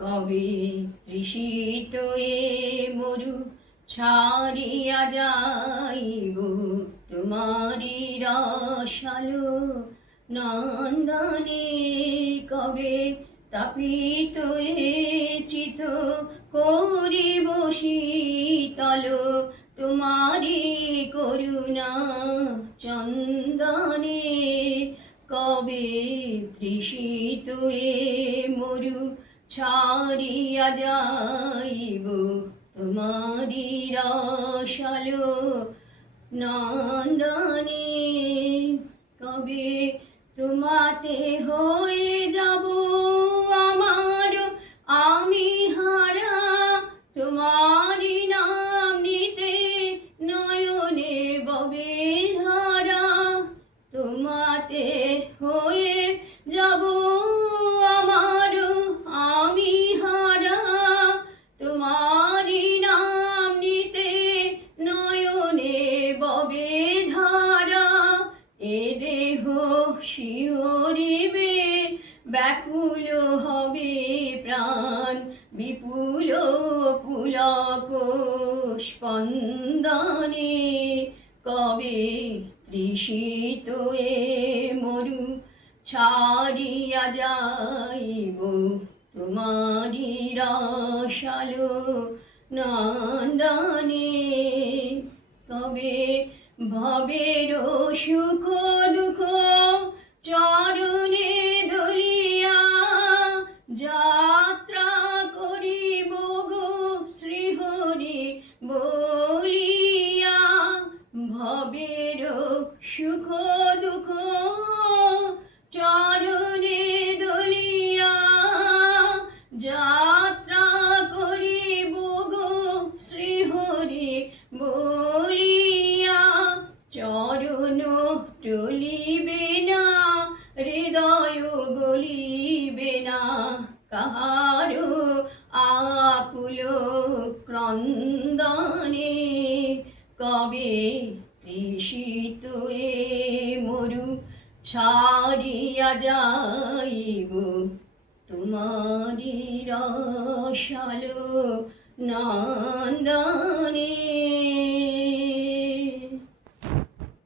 কবে তৃষিত এ মরু ছাড়িয়া যাইব তোমারি রসালো নন্দনে। কবে তাপিত এ চিত করিব শীতল তোমারি করুণা চন্দনে। কবে তৃষিত এ মরু ছাড়িয়া যাইব তোমারি রসালো নন্দনে। কবে তোমাতে হয়ে যাব আমার আমি হারা, তোমারি নাম নিতে নয়নে ববে ধারা। তোমাতে হয়ে যাব আমার আমি হারা, তোমারি নাম নিতে নয়নে ববে ধারা। এ দেহ শিহরিবে ব্যাকুল হবে প্রাণ, বিপুল পুলক স্পন্দনে। কবে তৃষিত এ মরু ছাড়িয়া যাইব তোমারি রসালো নন্দনে। কবে ভবের সুখ দুঃখ চরণে দলিয়া যাত্রা করিব গো শ্রীহরি বলিয়া। ভবের সুখ দুঃখ চরণে দলিয়া যাত্রা করিব গো শ্রীহরি বলিয়া। চরণ টলিবে না হৃদয় গলিবে না কাহারো আকুল ক্রন্দনে। কবে তৃষিত এ মরু ছাড়িয়া যাইব তোমারি রসালো নন্দনে।